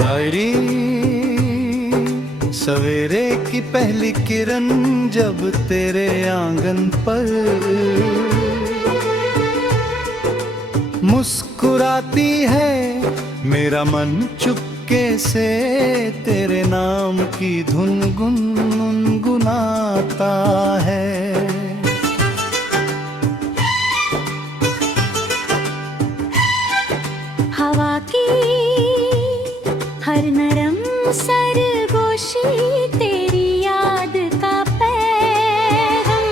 Diary सवेरे की पहली किरण जब तेरे आंगन पर मुस्कुराती है, मेरा मन चुपके से तेरे नाम की धुन गुनगुनाता है। हवा की हर नरम सरगोशी तेरी याद का पैगाम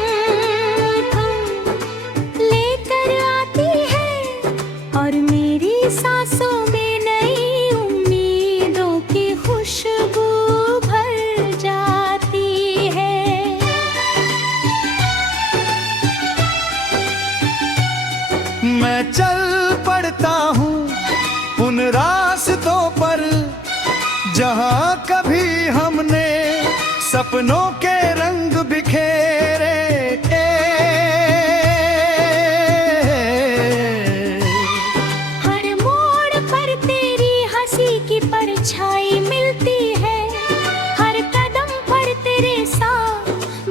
लेकर आती है, और मेरी सांसों में नई उम्मीदों की खुशबू भर जाती है। मैं चल पड़ता हूँ उन रास्तों पर जहाँ कभी हमने सपनों के रंग बिखेरे। हर मोड़ पर तेरी हंसी की परछाई मिलती है, हर कदम पर तेरे साथ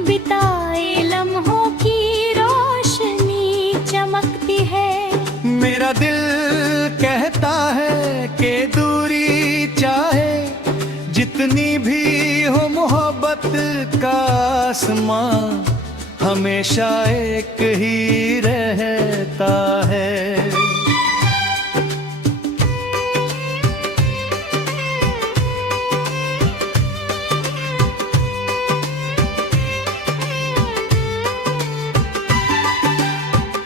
बिताए लम्हों की रोशनी चमकती है। मेरा दिल कहता है कि दूरी चाहे जितनी भी हो, मोहब्बत का आसमां हमेशा एक ही रहता है।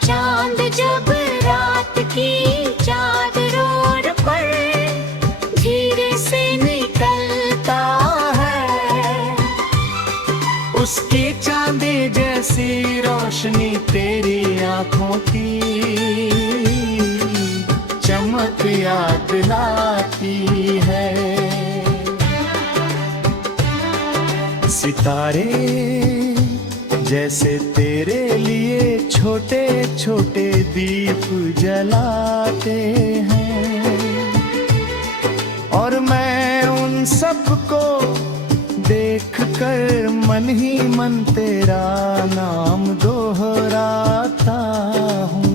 चांद जब रात की चादरों पर धीरे से निकलता है, उसकी चांदी जैसी रोशनी तेरी आंखों की चमक याद दिलाती है। सितारे जैसे तेरे लिए छोटे छोटे दीप जलाते हैं, और मैं उन सबको देख कर मन ही मन तेरा नाम दोहराता हूँ।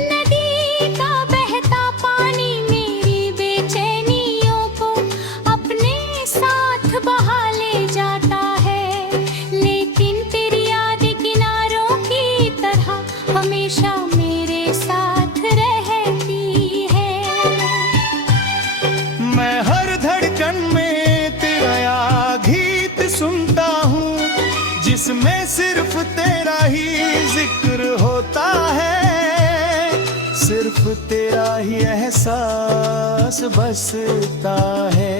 नदी का बहता पानी मेरी बेचैनियों को अपने साथ बहा ले जाता है, लेकिन तेरी याद किनारों की तरह हमेशा मेरे साथ रहती है। मैं हर धड़कन में तेरा गीत सुनता हूँ, जिसमें सिर्फ तेरा ही जिक्र होता है, सिर्फ तेरा ही एहसास बसता है।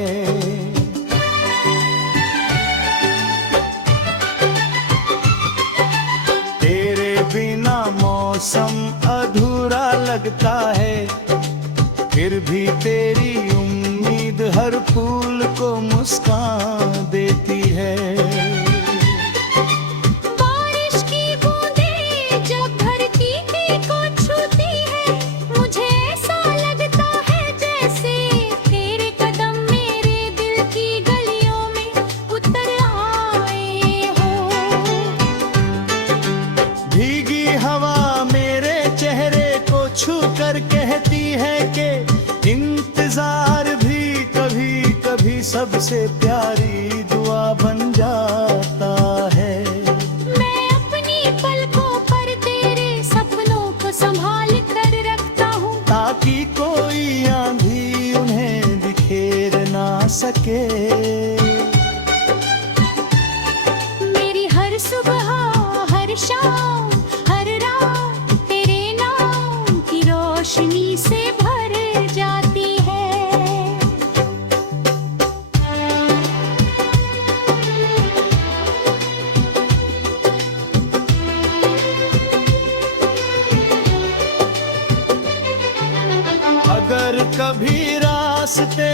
तेरे बिना मौसम अधूरा लगता है, फिर भी तेरी उम्मीद हर फूल को मुस्कान देती है। बारिश की बूंदें जब धरती को छूती है, मुझे ऐसा लगता है जैसे तेरे कदम मेरे दिल की गलियों में उतर आए हो। भीगी हवा मेरे चेहरे को छू कर कहती है कि इंतजार भी कभी कभी सबसे प्यारी दुआ बन जाता है। मैं अपनी पलकों पर तेरे सपनों को संभाल कर रखता हूँ, ताकि कोई आंधी उन्हें बिखेर ना सके। मेरी हर सुबह हर शाम हर रात तेरे नाम की रोशनी से भर जाती है। अगर कभी रास्ते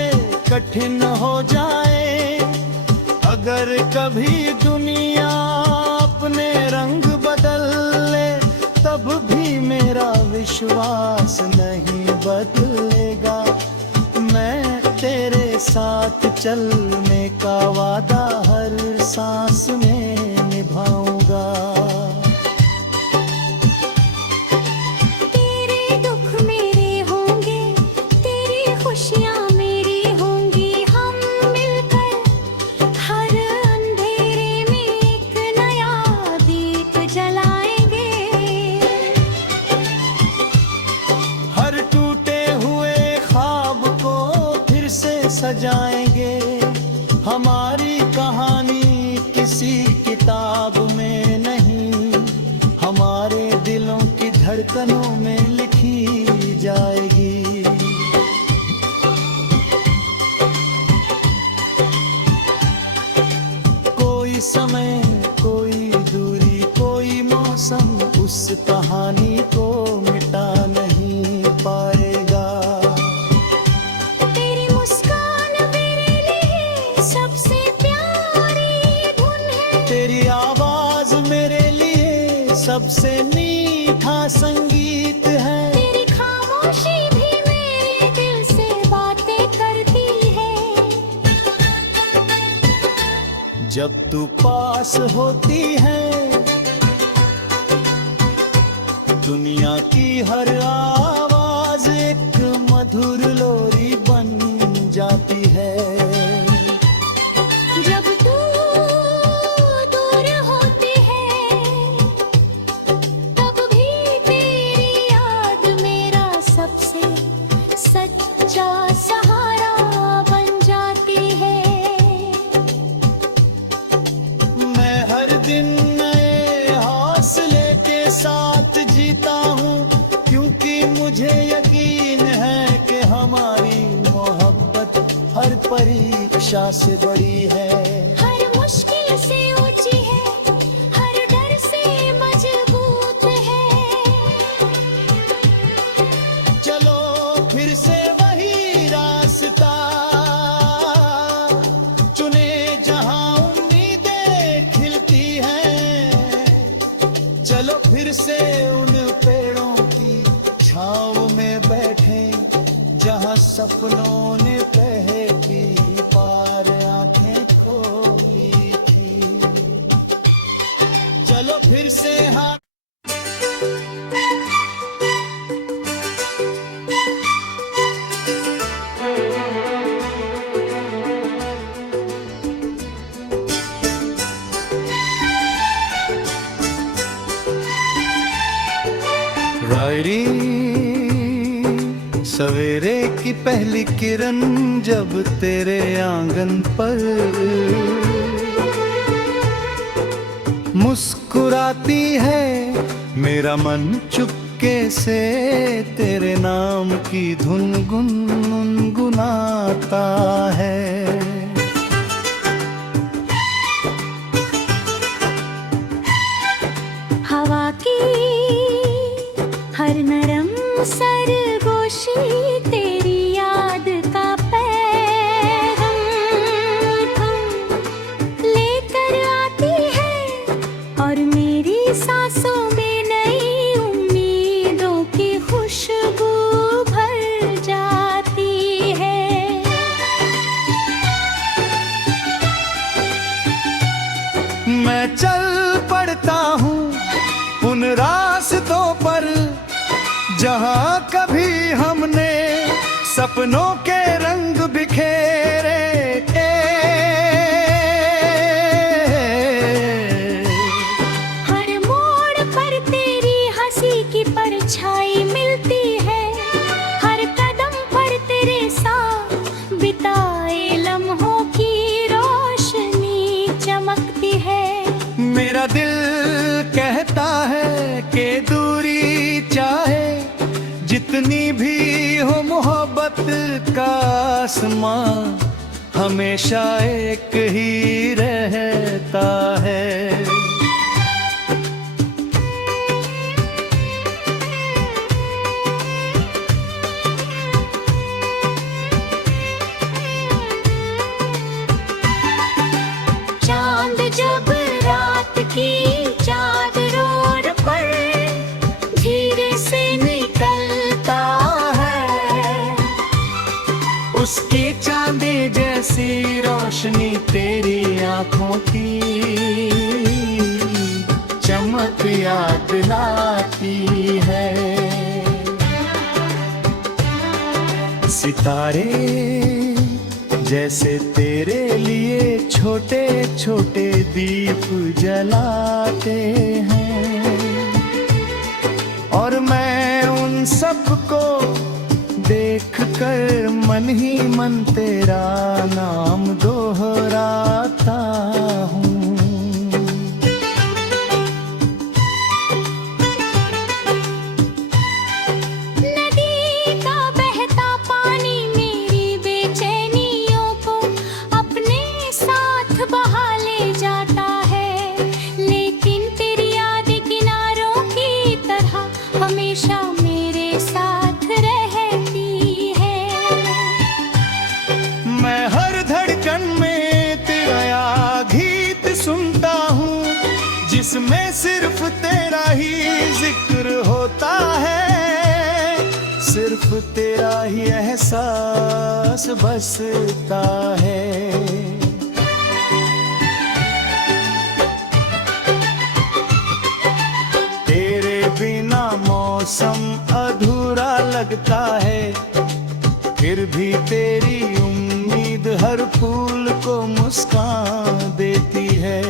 कठिन हो जाए, अगर कभी दुनिया अपने रंग बदल ले, तब भी विश्वास नहीं बदलेगा। मैं तेरे साथ चलने का वादा हर सांस में निभाऊंगा। तेरे दुख मेरे होंगे, तेरी खुशियाँ मेरी होंगी। हम मिलकर हर अंधेरे में एक नया दीप जलाएंगे। हर टूटे हुए ख्वाब को फिर से सजाएंगे। हमारी कहानी किसी किताब में नहीं, हमारे दिलों की धड़कनों में लिखी जाएगी। कोई समय, कोई दूरी, कोई मौसम उस कहानी को मिटा नहीं पाएगा। तेरी मुस्कान मेरे लिए सबसे प्यारी धुन है। तेरी आवाज मेरे लिए सबसे मीठा संगीत है। तेरी खामोशी भी मेरे दिल से बातें करती है। जब तू पास होती है, दुनिया की हर आवाज एक मधुर लोरी बन जाती है। जब तू दूर होती है, तब भी तेरी याद मेरा सबसे सच्चा सहारा बन जाती है। मैं हर दिन नए हौसले के साथ जीता हूँ, क्योंकि मुझे यकीन है कि हमारी मोहब्बत हर परीक्षा से बड़ी है। हर मुश्किल से ऊंची है, हर डर से मजबूत है। चलो फिर से वही रास्ता चुने जहाँ उम्मीदें खिलती हैं। चलो फिर से उन पेड़ों की छाँव में बैठे जहाँ सपनों ने पहली बार आंखें खोली थी। चलो फिर से हाँ रायरी सवेरे की पहली किरण जब तेरे आंगन पर मुस्कुराती है, मेरा मन चुपके से तेरे नाम की धुन गुनगुनाता है। हवा की हर नरम सरगोशी तेरी याद का पैगाम लेकर आती है, और मेरी सांसों में नई उम्मीदों की खुशबू भर जाती है। मैं चल पड़ता हूँ उन रास्तों पर जहाँ कभी हमने सपनों के रंग बिखेरे। हर मोड़ पर तेरी हंसी की परछाई मिलती है, हर कदम पर तेरे साथ बिताए लम्हों की रोशनी चमकती है। मेरा दिल कहता है कि दूरी चाहे जितनी भी हो, मोहब्बत का आसमां हमेशा एक ही रहता है। चांद जब रात की चादरों पर धीरे से निकल याद आती है। सितारे जैसे तेरे लिए छोटे छोटे दीप जलाते हैं, और मैं उन सबको देख कर मन ही मन तेरा नाम दोहराता हूँ। जिसमें सिर्फ तेरा ही जिक्र होता है, सिर्फ तेरा ही एहसास बसता है। तेरे बिना मौसम अधूरा लगता है, फिर भी तेरी उम्मीद हर फूल को मुस्कान देती है।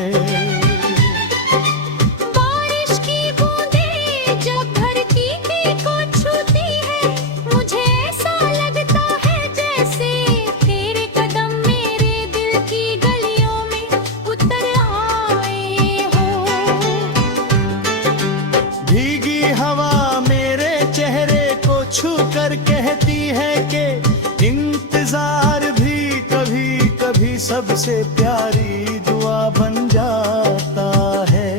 छू कर कहती है कि इंतजार भी कभी कभी सबसे प्यारी दुआ बन जाता है।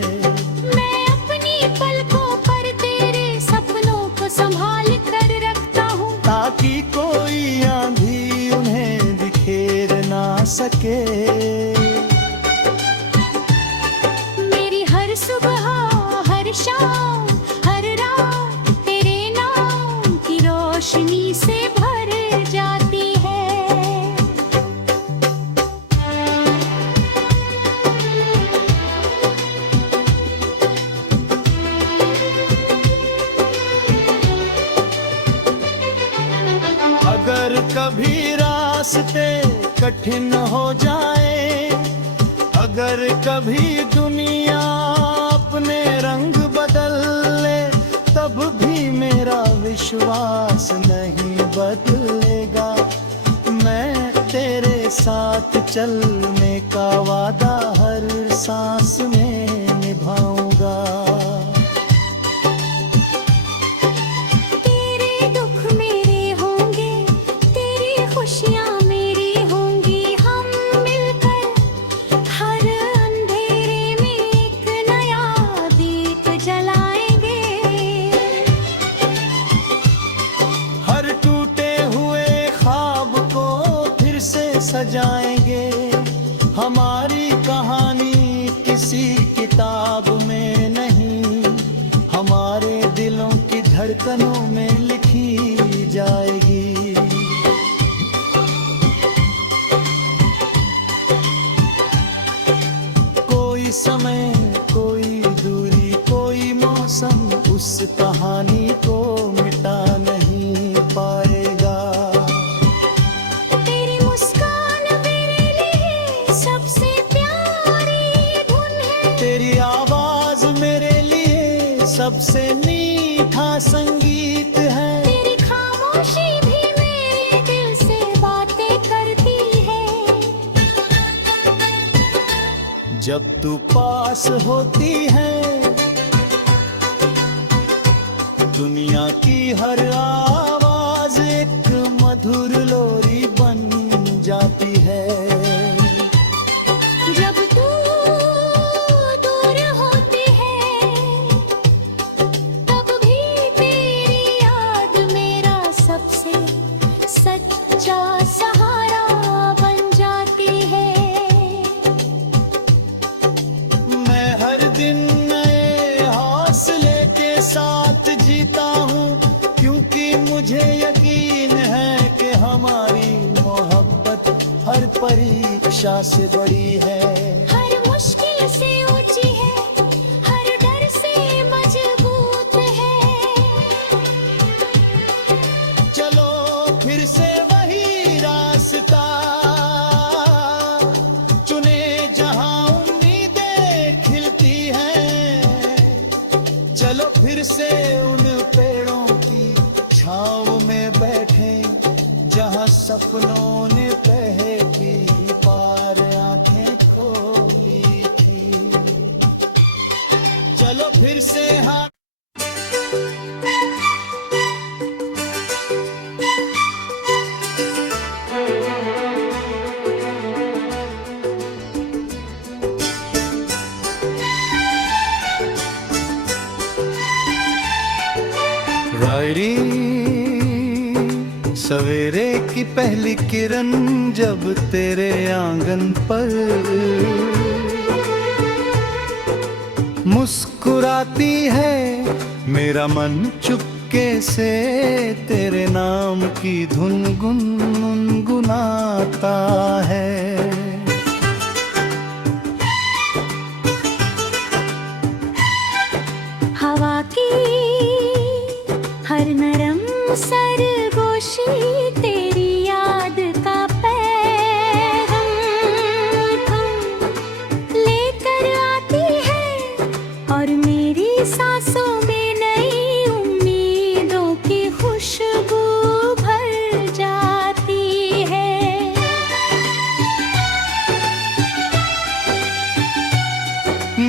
मैं अपनी पलकों पर तेरे सपनों को संभाल कर रखता हूँ, ताकि कोई आंधी उन्हें बिखेर ना सके। मेरी हर सुबह हर शाम हर रात तेरे नाम की रोशनी से भर जाती है। अगर कभी रास्ते कठिन हो जाए, अगर कभी दुनिया अपने रंग बदल ले, तब भी मेरा विश्वास नहीं बदलेगा। मैं तेरे साथ चलने का वादा हर सांस में निभाऊंगा। तेरे दुख मेरे होंगे, तेरी खुशियाँ मेरी होंगी, हम मिलकर हर अंधेरे में एक नया दीप जलाएंगे। हर टूटे हुए ख्वाब को फिर से सजाएंगे। हमारी कहानी किसी किताब में नहीं, हमारे दिलों की धड़कनों में लिखी जाएगी। कोई समय कोई दूरी कोई मौसम उस कहानी को मिटा नहीं पाएगा। तेरी मुस्कान मेरे लिए सबसे प्यारी धुन है, तेरी आवाज मेरे लिए सबसे मीठा संगीत है। तेरी खामोशी भी मेरे दिल से बातें करती है। जब तू पास होती है, दुनिया की हर आवाज एक मधुर लोरी बन जाती है। जब तू दूर होती है, तब भी तेरी याद मेरा सबसे सच्चा सहारा बन जाती है। मैं हर दिन नए हौसले के साथ जीता हूँ, क्योंकि मुझे यकीन है कि हमारी मोहब्बत हर परीक्षा से बड़ी है। हर मुश्किल से ऊंची है, हर डर से चलो फिर से उन पेड़ों की छाँव में बैठे जहाँ सपनों ने पहली बार आंखें खोली थी। चलो फिर से हाँ रायरी सवेरे की पहली किरण जब तेरे आंगन पर मुस्कुराती है, मेरा मन चुपके से तेरे नाम की धुन गुनगुनाता है। हवा की हर नरम सरगोशी तेरी याद का पैगाम लेकर आती है और मेरी सांसों में नई उम्मीदों की खुशबू भर जाती है।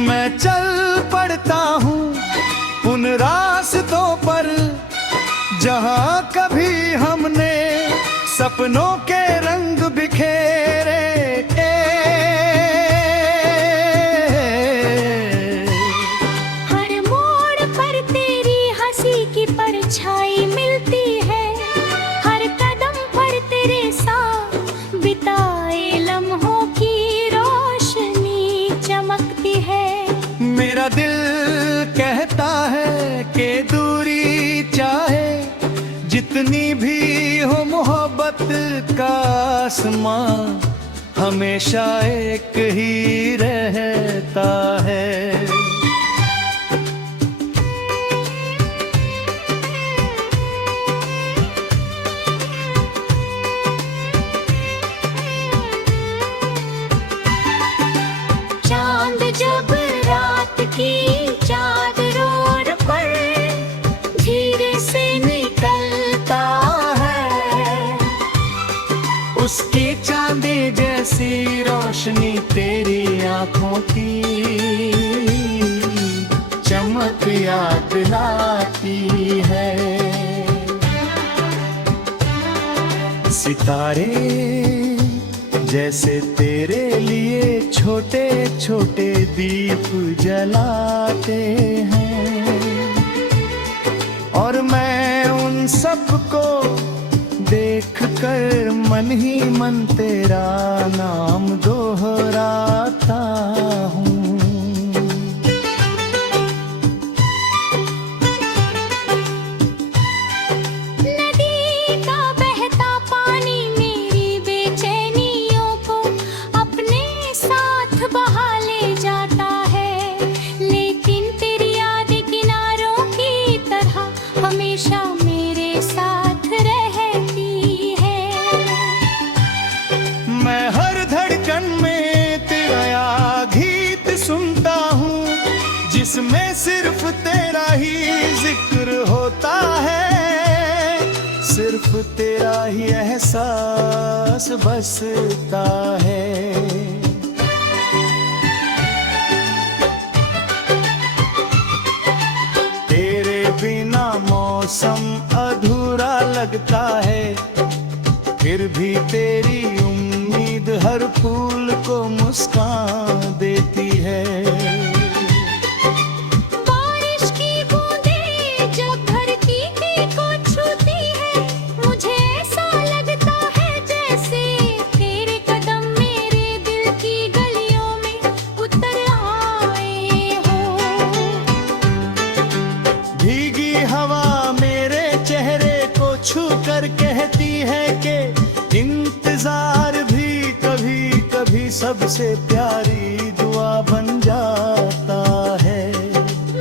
मैं चल पड़ता हूँ उन रास्तों पर जहाँ कभी हमने सपनों के रंग बिखेरे। हर मोड़ पर तेरी हंसी की परछाई मिलती है, हर कदम पर तेरे साथ बिताए लम्हों की रोशनी चमकती है। मेरा दिल कहता है कि दूरी चाहे जितनी भी हो, मोहब्बत का आसमां हमेशा एक ही रहता है। चांद जब रात की चादरों पर धीरे से निकलता है, उसकी चांदी जैसी रोशनी तेरी आंखों की चमक याद दिलाती है। सितारे जैसे तेरे लिए छोटे छोटे दीप जलाते हैं और मैं उन सबको देख कर मन ही मन तेरा नाम दोहराता हूँ। नदी का बहता पानी मेरी बेचैनियों को अपने साथ बहा ले जाता है, लेकिन तेरी याद किनारों की तरह हमेशा मेरे साथ रहती है। मैं हर धड़कन में तेरा गीत सुनता हूँ, जिसमें सिर्फ तेरा ही जिक्र होता है, सिर्फ तेरा ही एहसास बसता है। तेरे बिना मौसम अधूरा लगता है, फिर भी तेरी उम्मीद हर फूल को मुस्कान देती है। बारिश की बूंदें जब धरती को छूती है, मुझे ऐसा लगता है जैसे तेरे कदम मेरे दिल की गलियों में उतर आए हो। भीगी हवा मेरे चेहरे को छू कर कहती है कि इंतजार भी कभी कभी सबसे प्यारी दुआ बन जाता है।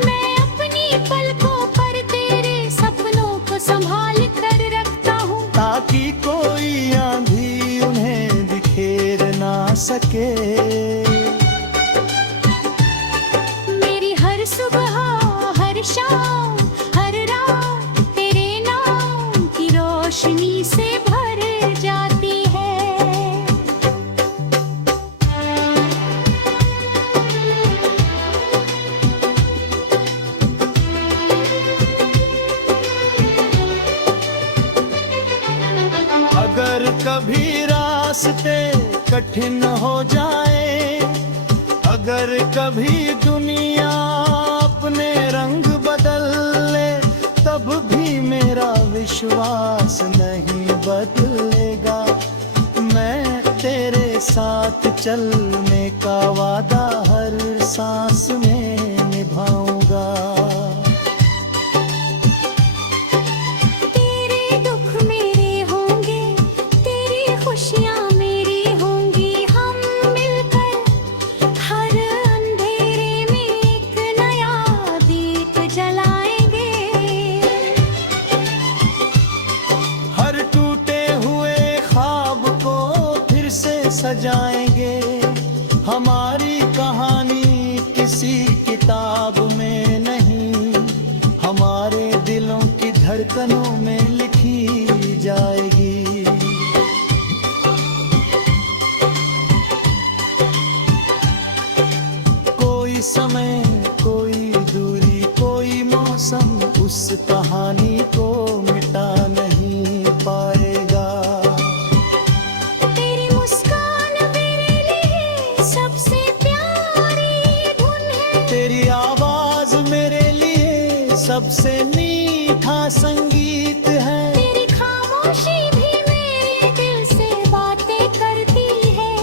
मैं अपनी पलकों पर तेरे सपनों को संभाल कर रखता हूँ, ताकि कोई आंधी उन्हें बिखेर ना सके। मेरी हर सुबह हर शाम कभी रास्ते कठिन हो जाए, अगर कभी दुनिया अपने रंग बदल ले, तब भी मेरा विश्वास नहीं बदलेगा। मैं तेरे साथ चलने का वादा हर सांस में निभाऊंगा। तेरे दुख मेरे होंगे, तेरी खुशियाँ मेरी होंगी, हम मिलकर हर अंधेरे में एक नया दीप जलाएंगे। हर टूटे हुए ख्वाब को फिर से सजाएंगे, हमारी कहानी किसी किताब में नहीं, हमारे दिलों की धड़कनों में लिखी जाएगी। कोई समय, कोई दूरी, कोई मौसम उस कहानी को मिटा नहीं पाएगा। तेरी मुस्कान मेरे लिए सबसे प्यारी धुन है, तेरी आवाज मेरे लिए सबसे मीठा संगीत है। तेरी खामोशी भी मेरे दिल से बातें करती है।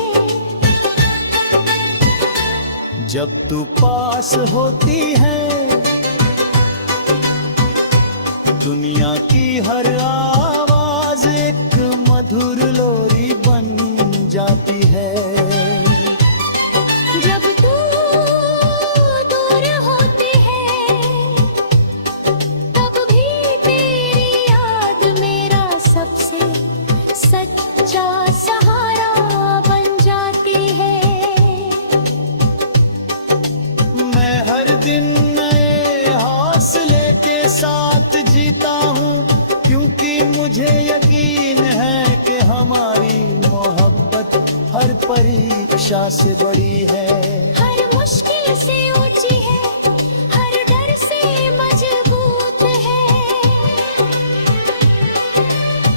जब तू पास होती है, दुनिया की हर आवाज एक मधुर लोरी बन जाती है। जब तू दूर होती है, तब भी तेरी याद मेरा सबसे सच्चा सहारा बन जाती है। मैं हर दिन नए हौसले के साथ जीता हूँ, क्योंकि मुझे यकीन है कि हमारी मोहब्बत हर परीक्षा से बड़ी है। हर मुश्किल से ऊंची है, हर डर से मजबूत है।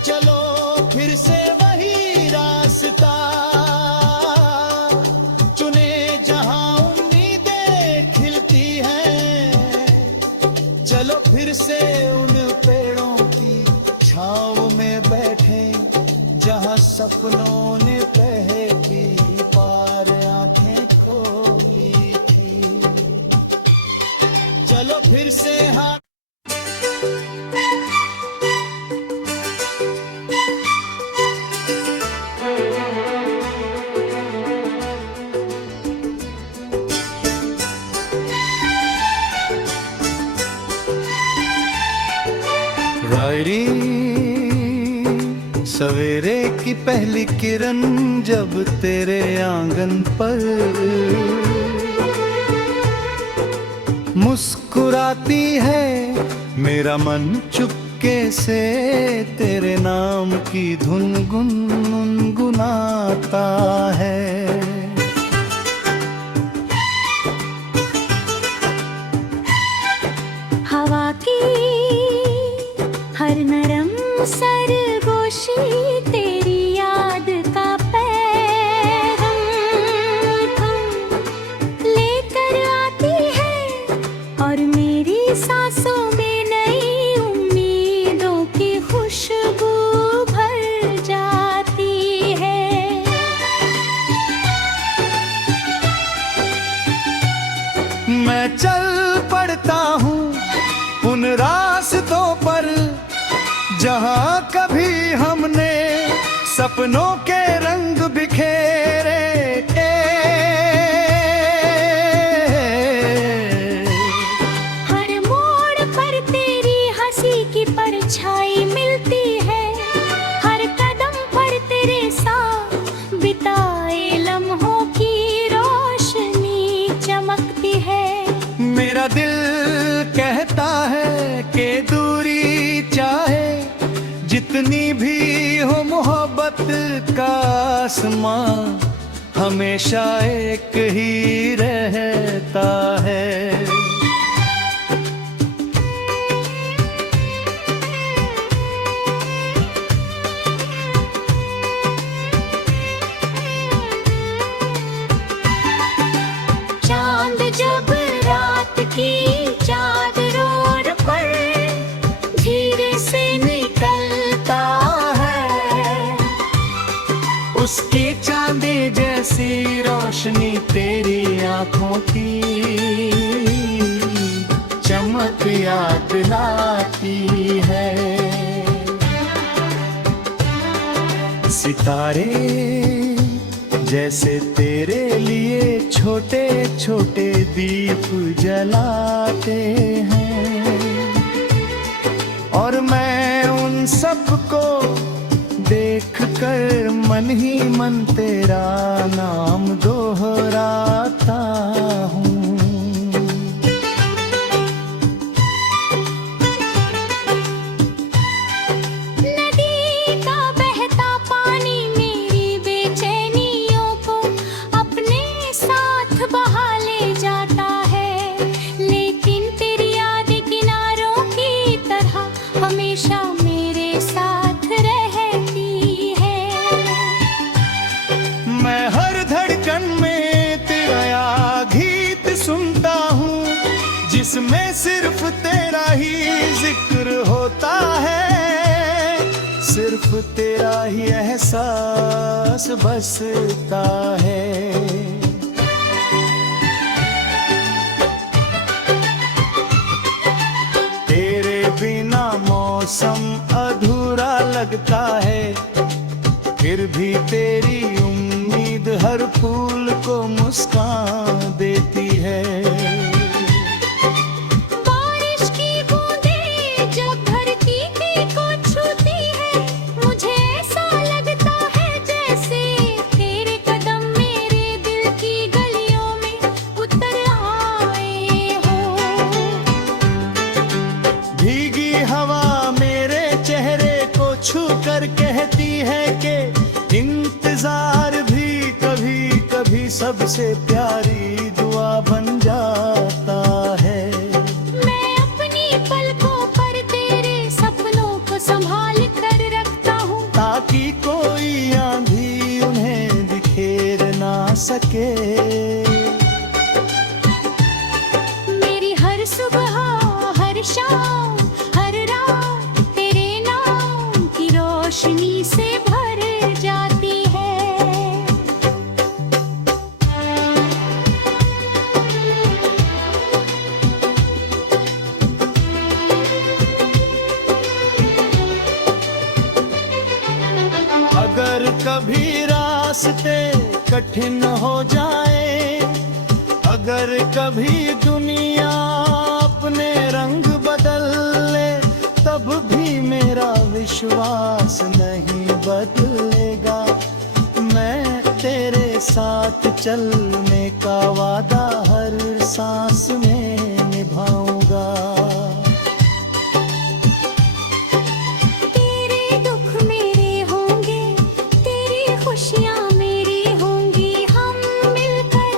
चलो फिर से वही रास्ता चुने जहाँ उम्मीदें खिलती हैं। चलो फिर से उन पेड़ों की छाँव में बैठे, जहाँ सपनों ने पहली बार आंखें खोली थी। चलो फिर से हाथ रायरी सवेरे की पहली किरण जब तेरे आंगन पर मुस्कुराती है, मेरा मन चुपके से तेरे नाम की धुन गुनगुनाता है। हवा की हर नरम सरगोशी तेरी याद का पैगाम लेकर आती है, और मेरी सांसों में नई उम्मीदों की खुशबू भर जाती है। मैं चल पड़ता हूँ उन रास्तों पर, जहाँ कभी हमने सपनों के रंग बिखेरे। हर मोड़ पर तेरी हंसी की परछाई मिलती है, हर कदम पर तेरे साथ बिताए लम्हों की रोशनी चमकती है। मेरा दिल कहता है कि दूरी चाहे जितनी भी हो, मोहब्बत का आसमां हमेशा एक ही रहता है। याद लाती है। सितारे जैसे तेरे लिए छोटे छोटे दीप जलाते हैं, और मैं उन सबको देख कर मन ही मन तेरा नाम दोहराता हूँ। जिसमें सिर्फ तेरा ही जिक्र होता है, सिर्फ तेरा ही एहसास बसता है। तेरे बिना मौसम अधूरा लगता है, फिर भी तेरी उम्मीद हर फूल को मुस्कान देती है। छू कर कहती है कि इंतजार भी कभी कभी सबसे प्यारी दुआ बन जाता है। मैं अपनी पलकों पर तेरे सपनों को संभाल कर रखता हूँ, ताकि कोई आंधी उन्हें बिखेर ना सके। मेरी हर सुबह हर शाम हर रात तेरे नाम की रोशनी से भर जाती है। अगर कभी रास्ते कठिन हो जाए, अगर कभी दुनिया अपने रंग बदल ले, तब भी मेरा विश्वास नहीं बदलेगा। मैं तेरे साथ चलने का वादा हर सांस में निभाऊंगा। तेरे दुख मेरे होंगे, तेरी खुशियाँ मेरी होंगी, हम मिलकर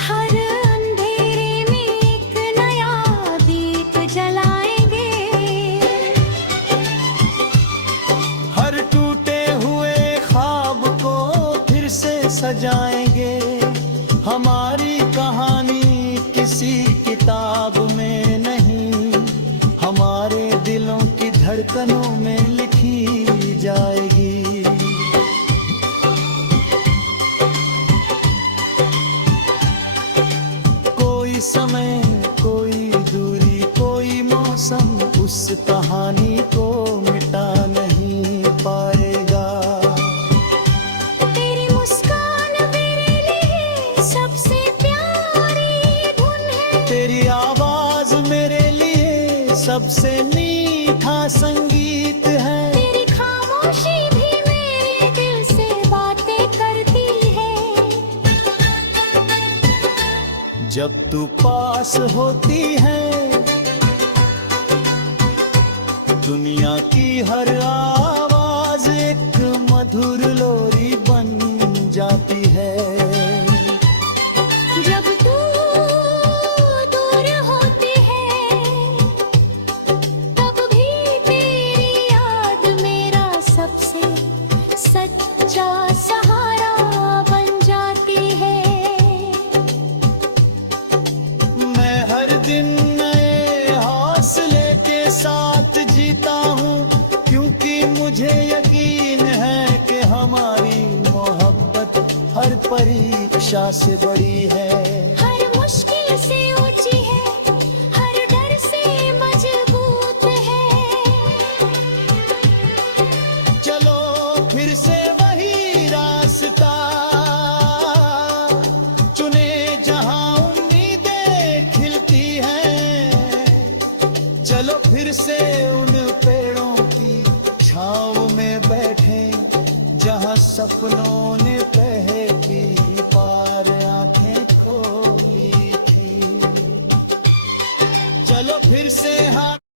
हर अंधेरे में एक नया दीप जलाएंगे। हर टूटे हुए ख्वाब को फिर से सजाएंगे। हमारी कहानी किसी किताब में नहीं, हमारे दिलों की धड़कनों में लिखी जाएगी। कोई समय कोई दूरी कोई मौसम उस कहानी को मिटा नहीं पाएगा। तेरी मुस्कान मेरे लिए सबसे प्यारी धुन है, तेरी आवाज मेरे लिए सबसे मीठा संगीत है। तेरी खामोशी भी मेरे दिल से बातें करती है। जब तू पास होती है, दुनिया की हर आवाज एक मधुर लोरी बन जाती है। जब तू दूर होती है, तब भी तेरी याद मेरा सबसे सच्चा सहारा बन जाती है। मैं हर दिन नए हौसले के साथ जीता हूँ, क्योंकि मुझे यकीन है कि हमारी मोहब्बत हर परीक्षा से बड़ी है। हर मुश्किल से ऊंची है, हर डर से चलो फिर से उन पेड़ों की छाँव में बैठे जहाँ सपनों ने पहली बार आंखें खोली थी। चलो फिर से हाथ